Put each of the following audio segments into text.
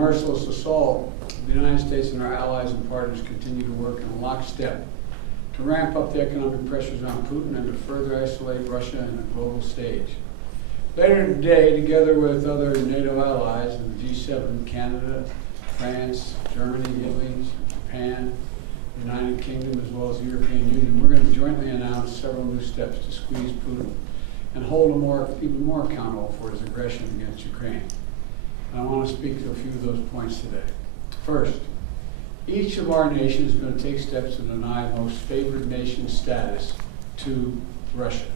merciless assault, the United States and our allies and partners continue to work in lockstep to ramp up the economic pressures on Putin and to further isolate Russia in a global stage. Later today, together with other NATO allies and the G7, Canada, France, Germany, Italy, Japan, the United Kingdom, as well as the European Union, we're going to jointly announce several new steps to squeeze Putin and hold him even more accountable for his aggression against Ukraine. And I want to speak to a few of those points today. First, each of our nations is going to take steps to deny most favored nation status to Russia.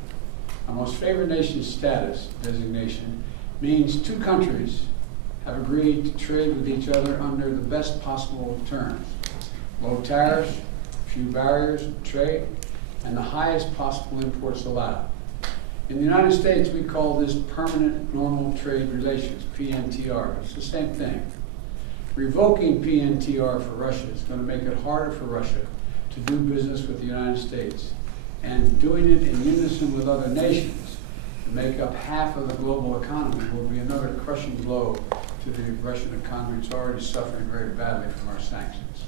A most favored nation status designation means two countries have agreed to trade with each other under the best possible terms. Low tariffs, few barriers to trade, and the highest possible imports allowed. In the United States, we call this permanent normal trade relations, PNTR. It's the same thing. Revoking PNTR for Russia is going to make it harder for Russia to do business with the United States, and doing it in unison with other nations to make up half of the global economy will be another crushing blow to the Russian economy. It's already suffering very badly from our sanctions.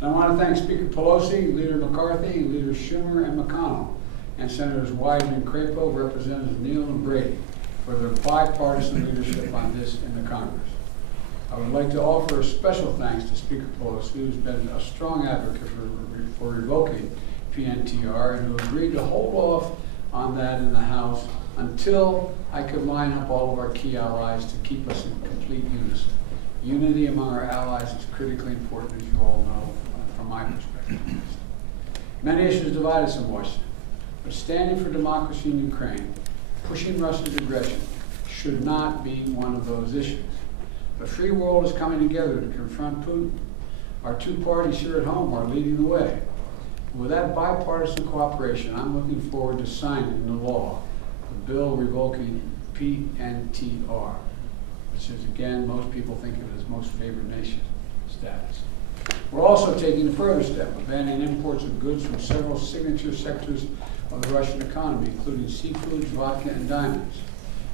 And I want to thank Speaker Pelosi, Leader McCarthy, Leaders Schumer and McConnell, and Senators Wyden and Crapo, Representatives Neal and Brady for their bipartisan leadership on this in the Congress. I would like to offer a special thanks to Speaker Pelosi, who's been a strong advocate for revoking PNTR and who agreed to hold off on that in the House until I could line up all of our key allies to keep us in complete unison. Unity among our allies is critically important, as you all know, from my perspective. Many issues divide us in Washington, but standing for democracy in Ukraine, pushing Russia's aggression, should not be one of those issues. The free world is coming together to confront Putin. Our two parties here at home are leading the way. With that bipartisan cooperation, I'm looking forward to signing into law the bill revoking PNTR, which is, again, most people think of it as most favored nation status. We're also taking a further step of banning imports of goods from several signature sectors of the Russian economy, including seafoods, vodka, and diamonds.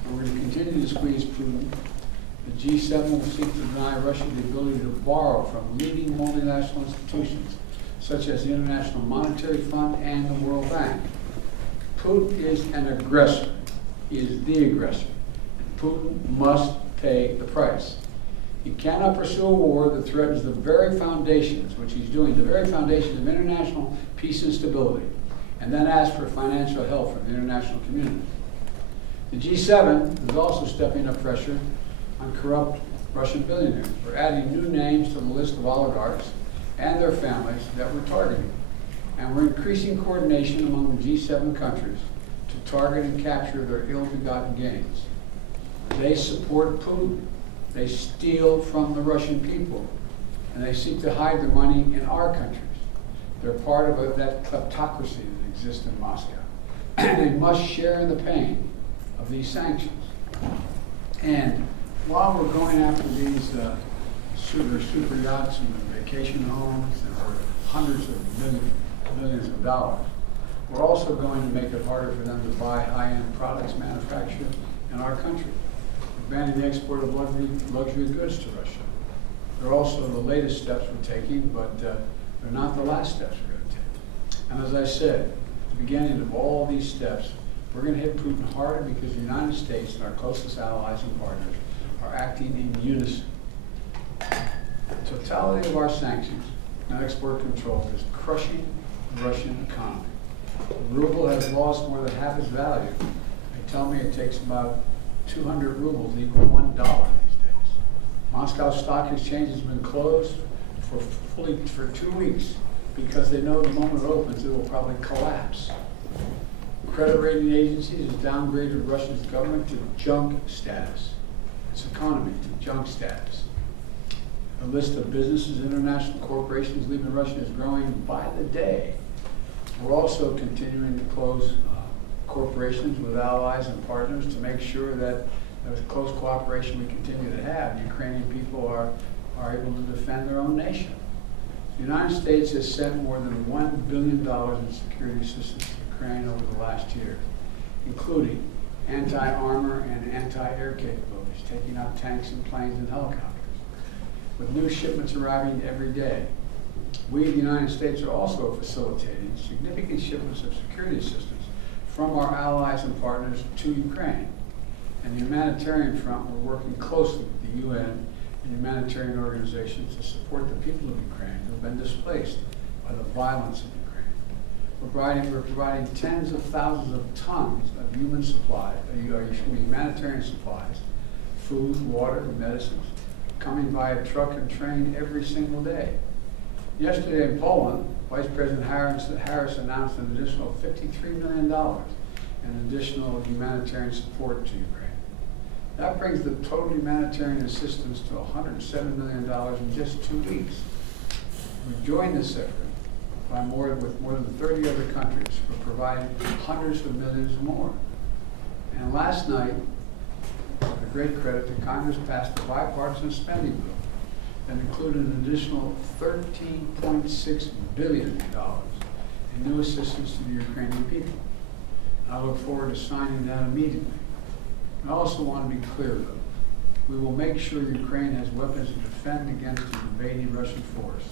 And we're going to continue to squeeze Putin. The G7 will seek to deny Russia the ability to borrow from leading multinational institutions, such as the International Monetary Fund and the World Bank. Putin is an aggressor. He is the aggressor. Putin must pay the price. He cannot pursue a war that threatens the very foundations, which he's doing, the very foundations of international peace and stability, and then ask for financial help from the international community. The G7 is also stepping up pressure on corrupt Russian billionaires. We're adding new names to the list of oligarchs and their families that we're targeting. And we're increasing coordination among the G7 countries to target and capture their ill-begotten gains. They support Putin. They steal from the Russian people. And they seek to hide their money in our countries. They're part of that kleptocracy that exists in Moscow. And they must share in the pain of these sanctions. And while we're going after these super yachts and vacation homes and for hundreds of millions of dollars, we're also going to make it harder for them to buy high-end products manufactured in our country. We're banning the export of luxury goods to Russia. They're also the latest steps we're taking, but they're not the last steps we're going to take. And as I said, at the beginning of all these steps, we're going to hit Putin harder because the United States and our closest allies and partners are acting in unison. The totality of our sanctions and export control is crushing the Russian economy. The ruble has lost more than half its value. They tell me it takes about 200 rubles to equal $1 these days. Moscow Stock Exchange has been closed for 2 weeks because they know the moment it opens it will probably collapse. Credit rating agencies have downgraded Russia's government to junk status. Its economy to junk status. The list of businesses, international corporations leaving Russia is growing by the day. We're also continuing to close corporations with allies and partners to make sure that the close cooperation we continue to have, Ukrainian people are able to defend their own nation. The United States has sent more than $1 billion in security assistance to Ukraine over the last year, including anti-armor and anti-air capabilities, taking out tanks and planes and helicopters. with new shipments arriving every day. We, the United States, are also facilitating significant shipments of security assistance from our allies and partners to Ukraine. And the humanitarian front, we're working closely with the UN and humanitarian organizations to support the people of Ukraine who have been displaced by the violence in Ukraine. We're providing tens of thousands of tons of humanitarian supplies, food, water, and medicines, coming via truck and train every single day. Yesterday in Poland, Vice President Harris announced an additional $53 million in additional humanitarian support to Ukraine. That brings the total humanitarian assistance to $107 million in just 2 weeks. We joined this effort with more than 30 other countries for providing hundreds of millions more. And last night, with a great credit to Congress, passed a bipartisan spending bill that included an additional $13.6 billion in new assistance to the Ukrainian people. I look forward to signing that immediately. I also want to be clear, though. We will make sure Ukraine has weapons to defend against an invading Russian force.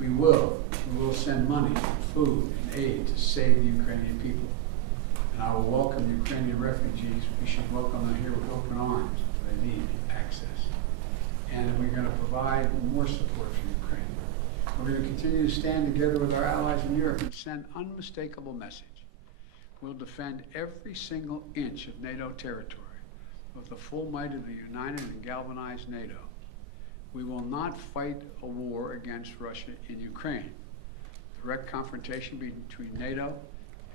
We will send money, food, and aid to save the Ukrainian people. And I will welcome Ukrainian refugees. We should welcome them here with open arms if they need access. And we're going to provide more support for Ukraine. We're going to continue to stand together with our allies in Europe and send unmistakable message. We'll defend every single inch of NATO territory with the full might of the united and galvanized NATO. We will not fight a war against Russia in Ukraine. Direct confrontation between NATO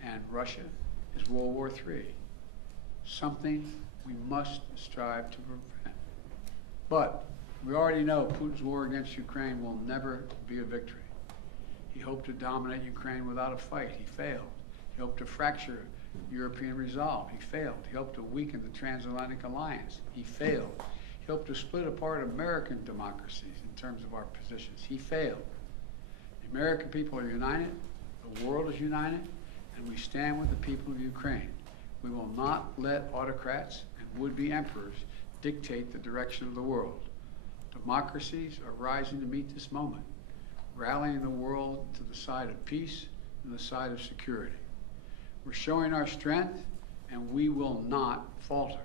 and Russia is World War III, something we must strive to prevent. But we already know Putin's war against Ukraine will never be a victory. He hoped to dominate Ukraine without a fight. He failed. He hoped to fracture European resolve. He failed. He hoped to weaken the transatlantic alliance. He failed. He hoped to split apart American democracies in terms of our positions. He failed. The American people are united, the world is united, and we stand with the people of Ukraine. We will not let autocrats and would-be emperors dictate the direction of the world. Democracies are rising to meet this moment, rallying the world to the side of peace and the side of security. We're showing our strength, and we will not falter.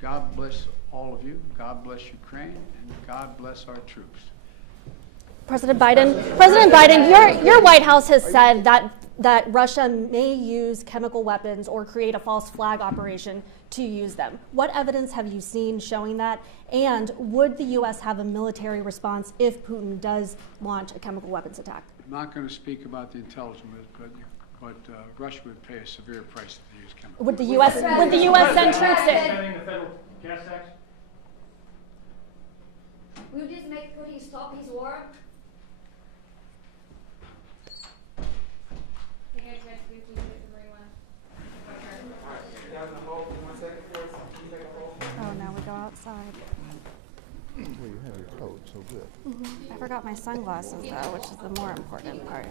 God bless all of you. God bless Ukraine, and God bless our troops. President Biden, your White House has said that Russia may use chemical weapons or create a false flag operation to use them. What evidence have you seen showing that? And would the U.S. have a military response if Putin does launch a chemical weapons attack? I'm not going to speak about the intelligence, but Russia would pay a severe price if they use chemical weapons. Would the U.S. send troops in? Defending the federal gas tax? Will this make Putin stop his war? Oh, now we go outside. Well, you have your coat, so good. I forgot my sunglasses, though, which is the more important part.